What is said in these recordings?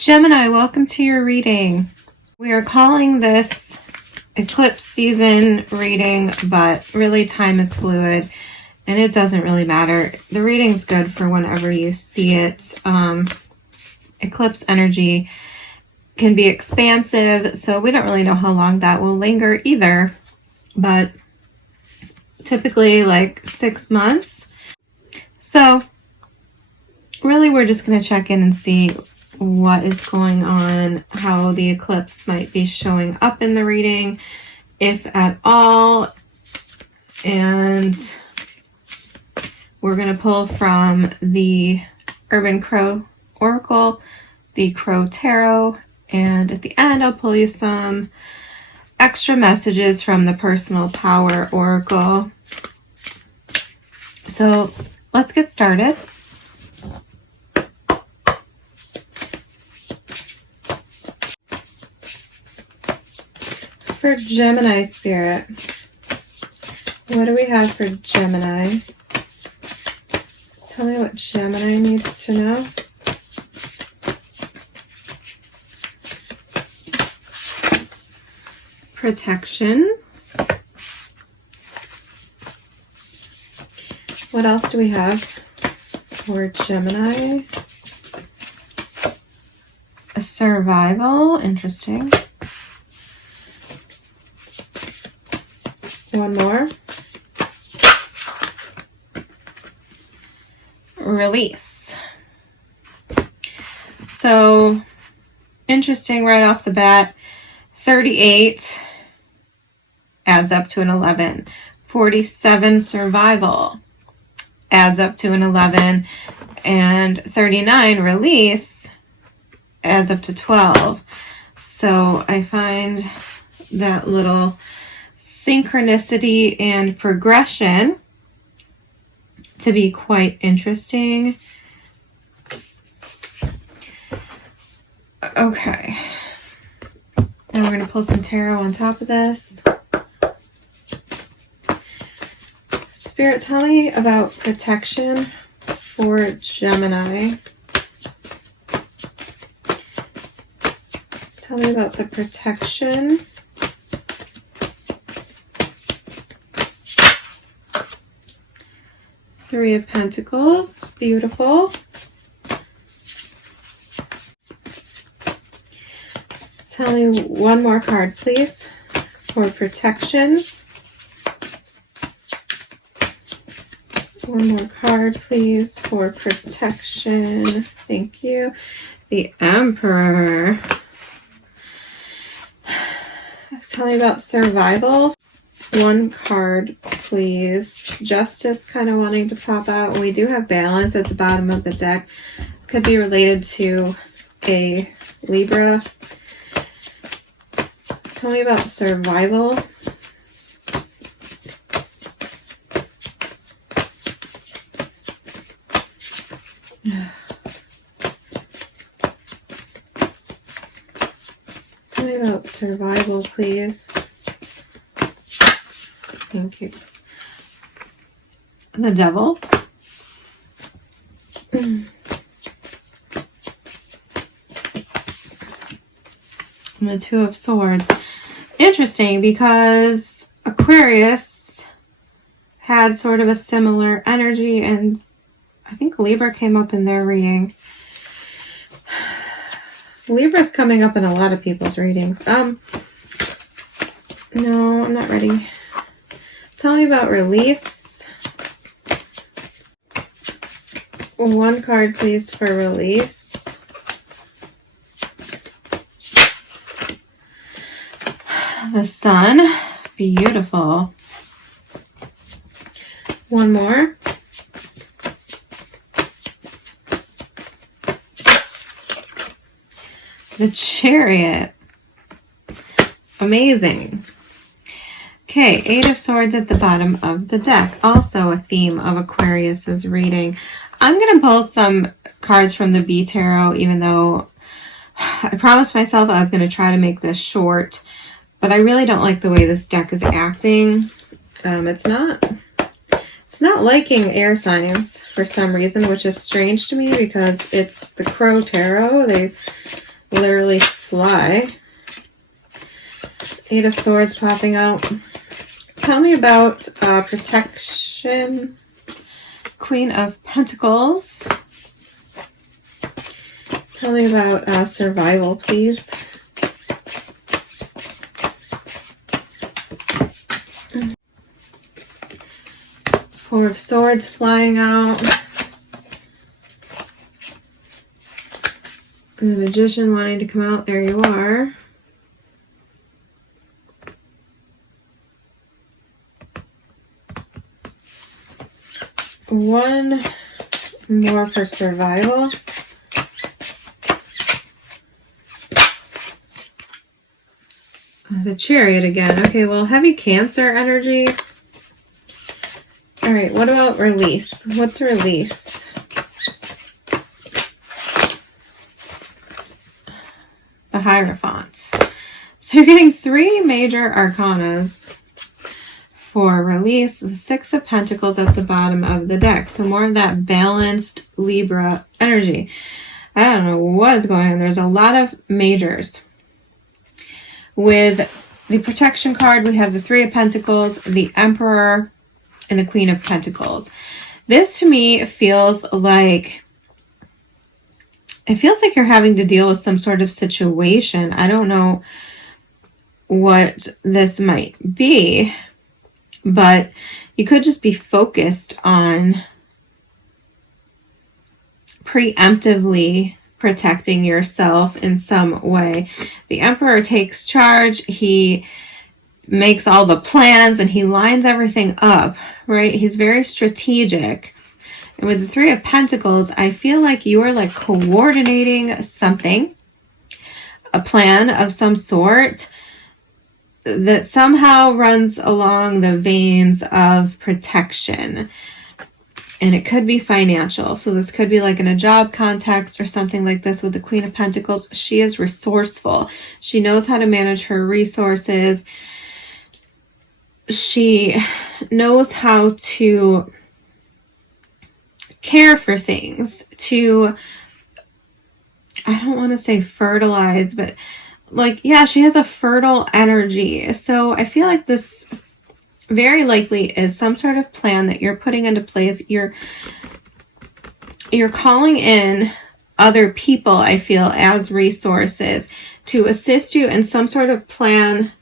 Gemini, welcome to your reading. We are calling this eclipse season reading, but really time is fluid and it doesn't really matter. The reading's good for whenever you see it. Eclipse energy can be expansive, so we don't really know how long that will linger either, but typically like 6 months. So really we're just going to check in and see what is going on, how the eclipse might be showing up in the reading, if at all. And we're going to pull from the Urban Crow Oracle, the Crow Tarot, and at the end I'll pull you some extra messages from the Personal Power Oracle. So let's get started. For Gemini Spirit, what do we have for Gemini? Tell me what Gemini needs to know. Protection. What else do we have for Gemini? A survival. Interesting. One more. Release. So interesting right off the bat. 38 adds up to an 11. 47 survival adds up to an 11. And 39 release adds up to 12. So I find that little synchronicity and progression to be quite interesting. Okay. Now we're going to pull some tarot on top of this. Spirit, tell me about protection for Gemini. Tell me about the protection. Three of Pentacles, beautiful. Tell me one more card, please, for protection. One more card, please, for protection. Thank you. The Emperor. Tell me about survival. One card, please. Justice kind of wanting to pop out. We do have balance at the bottom of the deck. This could be related to a Libra. Tell me about survival. Tell me about survival, please. Thank you. The Devil. And the Two of Swords. Interesting, because Aquarius had sort of a similar energy, and I think Libra came up in their reading. Libra's coming up in a lot of people's readings. No, I'm not ready. Tell me about release. One card, please, for release. The Sun. Beautiful. One more. The Chariot. Amazing. Okay, Eight of Swords at the bottom of the deck. Also a theme of Aquarius's reading. I'm going to pull some cards from the B Tarot, even though I promised myself I was going to try to make this short. But I really don't like the way this deck is acting. It's not liking air signs for some reason, which is strange to me because it's the Crow Tarot. literally fly. Eight of Swords popping out. Tell me about protection. Queen of Pentacles. Tell me about survival, please. Four of Swords flying out. The Magician wanting to come out. There you are. One more for survival. The Chariot again. Okay, well, heavy Cancer energy. All right, what about release? What's release? The Hierophant. So you're getting three major arcanas for release. The Six of Pentacles at the bottom of the deck. So more of that balanced Libra energy. I don't know what's going on. There's a lot of majors. With the protection card, we have the Three of Pentacles, the Emperor, and the Queen of Pentacles. This to me feels like, you're having to deal with some sort of situation. I don't know what this might be, but you could just be focused on preemptively protecting yourself in some way. The Emperor takes charge. He makes all the plans and he lines everything up, right? He's very strategic. And with the Three of Pentacles, I feel like you are like coordinating something, a plan of some sort that somehow runs along the veins of protection. And it could be financial. So this could be like in a job context or something like this with the Queen of Pentacles. She is resourceful. She knows how to manage her resources. She knows how to care for things, to, I don't want to say fertilize, but like, yeah, she has a fertile energy. So I feel like this very likely is some sort of plan that you're putting into place. You're calling in other people, I feel, as resources to assist you in some sort of plan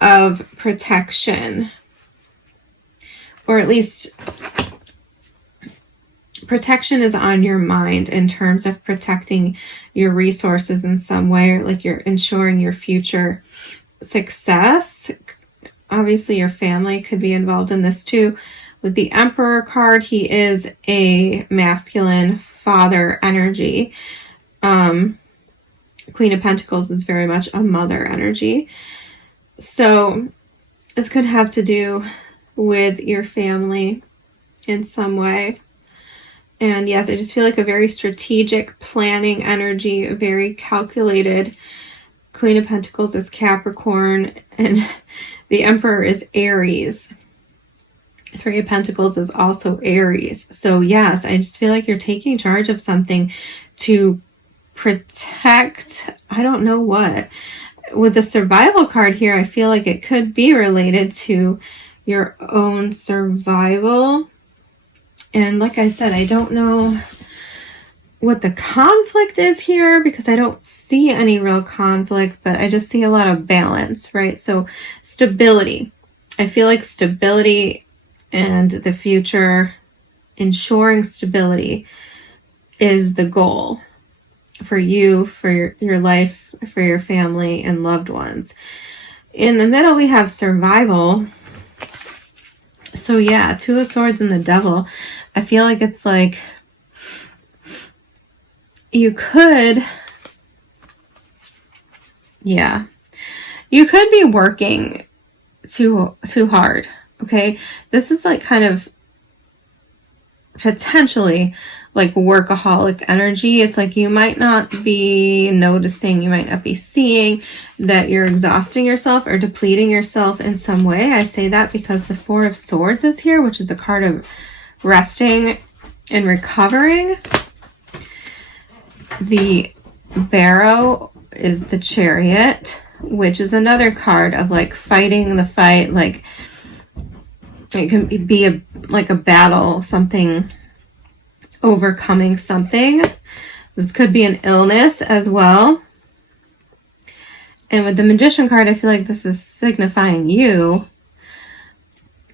of protection, or at least protection is on your mind in terms of protecting your resources in some way, or like you're ensuring your future success. Obviously, your family could be involved in this too. With the Emperor card, he is a masculine father energy. Queen of Pentacles is very much a mother energy. So this could have to do with your family in some way. And yes, I just feel like a very strategic planning energy, very calculated. Queen of Pentacles is Capricorn and the Emperor is Aries. Three of Pentacles is also Aries. So yes, I just feel like you're taking charge of something to protect, I don't know what. With the survival card here, I feel like it could be related to your own survival. And like I said, I don't know what the conflict is here because I don't see any real conflict, but I just see a lot of balance, right? So stability. I feel like stability and the future, ensuring stability is the goal for you, for your life, for your family and loved ones. In the middle, we have survival. So yeah, Two of Swords and the Devil. I feel like it's like you could, yeah, you could be working too hard. Okay, this is like kind of potentially like workaholic energy. It's like you might not be noticing, you might not be seeing that you're exhausting yourself or depleting yourself in some way. I say that because the Four of Swords is here, which is a card of resting and recovering. The Barrow is the Chariot, which is another card of like fighting the fight. Like it can be like a battle, something, overcoming something. This could be an illness as well. And with the Magician card, I feel like this is signifying you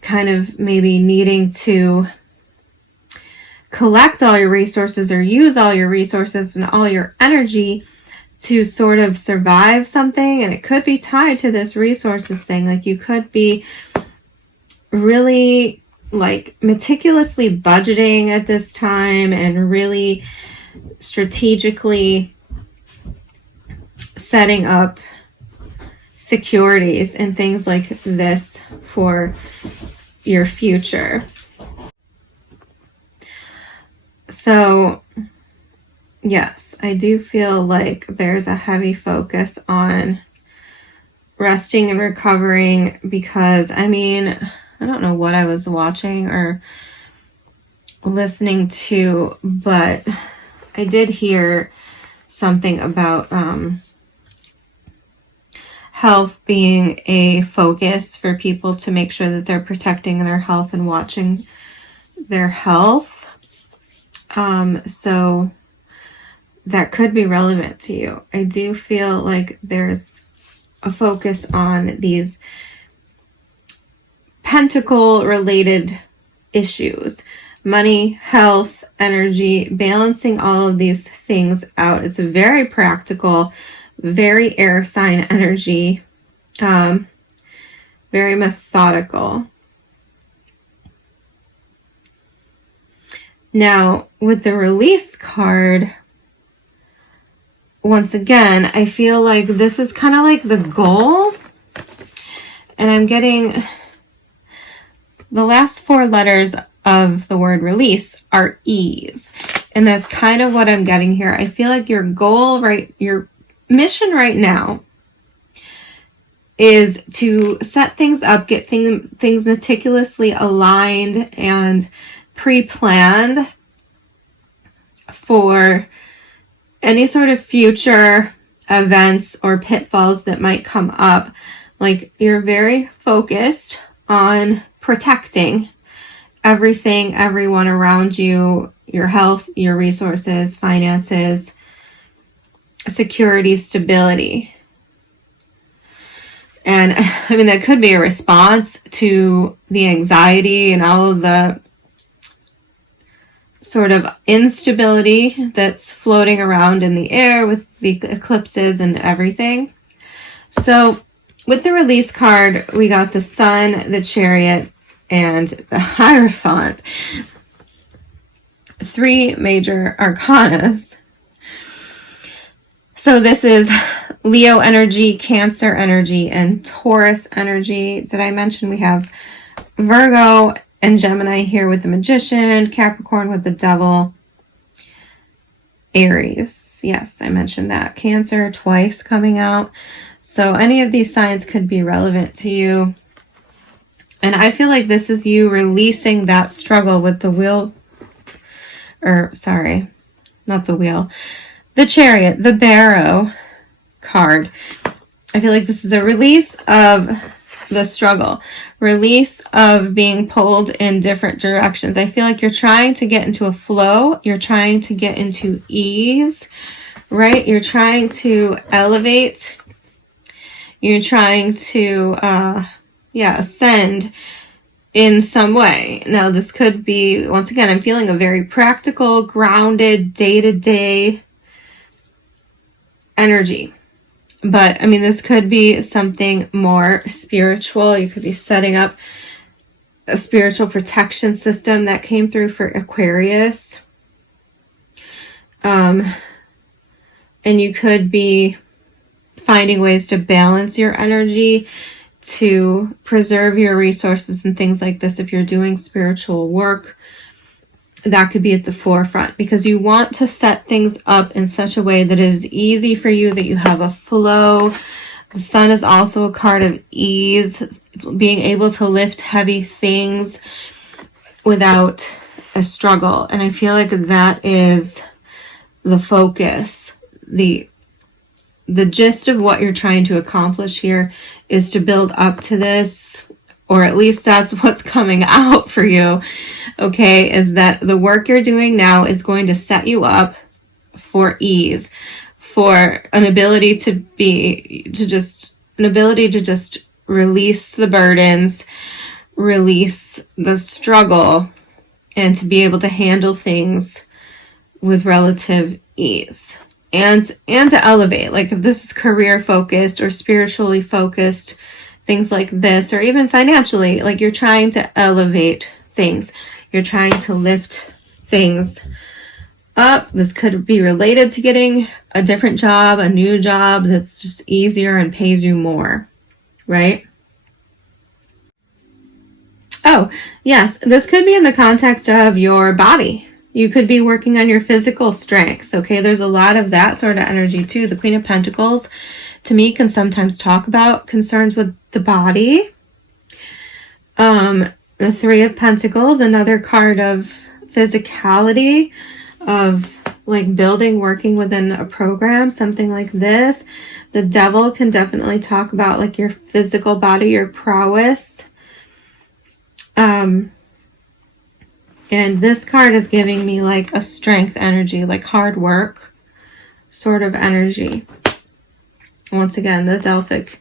kind of maybe needing to collect all your resources or use all your resources and all your energy to sort of survive something. And it could be tied to this resources thing. Like you could be really like meticulously budgeting at this time and really strategically setting up securities and things like this for your future. So yes, I do feel like there's a heavy focus on resting and recovering, because I mean, I don't know what I was watching or listening to, but I did hear something about health being a focus for people to make sure that they're protecting their health and watching their health. So that could be relevant to you. I do feel like there's a focus on these pentacle related issues, money, health, energy, balancing all of these things out. It's a very practical, very air sign energy, very methodical. Now, with the Release card, once again, I feel like this is kind of like the goal. And I'm getting the last 4 letters of the word release are ease. And that's kind of what I'm getting here. I feel like your goal, right, your mission right now is to set things up, get things meticulously aligned and pre-planned for any sort of future events or pitfalls that might come up. Like you're very focused on protecting everything, everyone around you, your health, your resources, finances, security, stability. And I mean, that could be a response to the anxiety and all of the sort of instability that's floating around in the air with the eclipses and everything. So with the Release card, we got the Sun, the Chariot, and the Hierophant. 3 major arcanas. So this is Leo energy, Cancer energy, and Taurus energy. Did I mention we have Virgo and Gemini here with the Magician, Capricorn with the Devil, Aries. Yes, I mentioned that. Cancer twice coming out. So any of these signs could be relevant to you. And I feel like this is you releasing that struggle with the wheel, or sorry, not the wheel, the Chariot, the Barrow card. I feel like this is a release of the struggle, release of being pulled in different directions. I feel like you're trying to get into a flow. You're trying to get into ease, right? You're trying to elevate. You're trying to, ascend in some way. Now, this could be, once again, I'm feeling a very practical, grounded, day-to-day energy. But, I mean, this could be something more spiritual. You could be setting up a spiritual protection system that came through for Aquarius. And you could be finding ways to balance your energy, to preserve your resources and things like this. If you're doing spiritual work, that could be at the forefront, because you want to set things up in such a way that it is easy for you, that you have a flow. The Sun is also a card of ease, being able to lift heavy things without a struggle. And I feel like that is the focus, the the gist of what you're trying to accomplish here is to build up to this, or at least that's what's coming out for you, okay, is that the work you're doing now is going to set you up for ease, for an ability to just release the burdens, release the struggle, and to be able to handle things with relative ease. And to elevate, like if this is career focused or spiritually focused, things like this, or even financially, like you're trying to elevate things. You're trying to lift things up. This could be related to getting a different job, a new job that's just easier and pays you more, right? Oh, yes, this could be in the context of your body. You could be working on your physical strength, okay? There's a lot of that sort of energy too. The Queen of Pentacles, to me, can sometimes talk about concerns with the body. The Three of Pentacles, another card of physicality, of like building, working within a program, something like this. The Devil can definitely talk about like your physical body, your prowess. And this card is giving me like a strength energy, like hard work sort of energy. Once again, the Delphic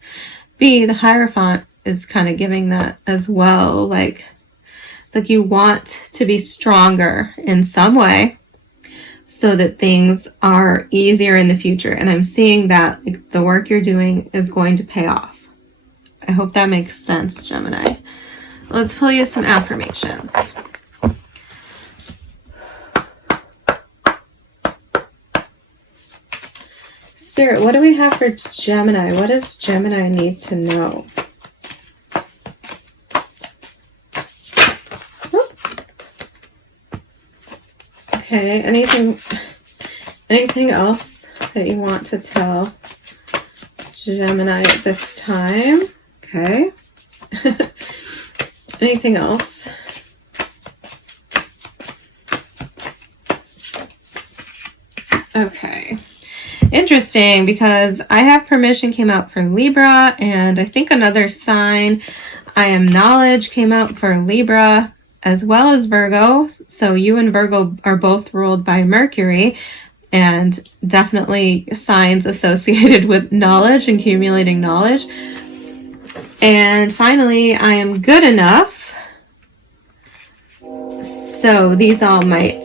B, the Hierophant, is kind of giving that as well. Like, it's like you want to be stronger in some way so that things are easier in the future. And I'm seeing that like, the work you're doing is going to pay off. I hope that makes sense, Gemini. Let's pull you some affirmations. Spirit, what do we have for Gemini? What does Gemini need to know? Okay, anything else that you want to tell Gemini at this time? Okay. Anything else? Okay. Interesting, because I have permission came out for Libra, and I think another sign, I am knowledge, came out for Libra, as well as Virgo. So you and Virgo are both ruled by Mercury, and definitely signs associated with knowledge and accumulating knowledge. And finally, I am good enough. So these all might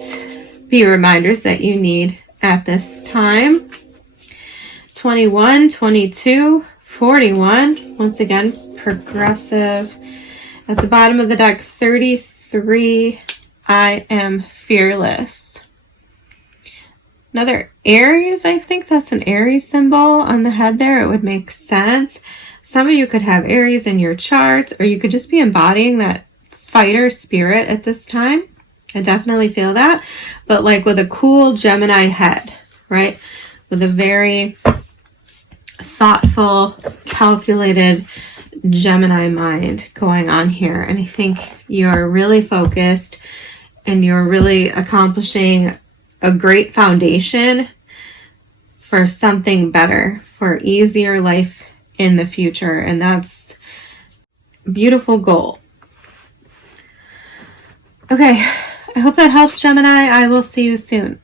be reminders that you need at this time. 21, 22, 41. Once again, progressive. At the bottom of the deck, 33. I am fearless. Another Aries, I think that's an Aries symbol on the head there. It would make sense. Some of you could have Aries in your chart, or you could just be embodying that fighter spirit at this time. I definitely feel that. But like with a cool Gemini head, right? With a very thoughtful, calculated Gemini mind going on here. And I think you're really focused and you're really accomplishing a great foundation for something better, for easier life in the future. And that's a beautiful goal. Okay, I hope that helps, Gemini. I will see you soon.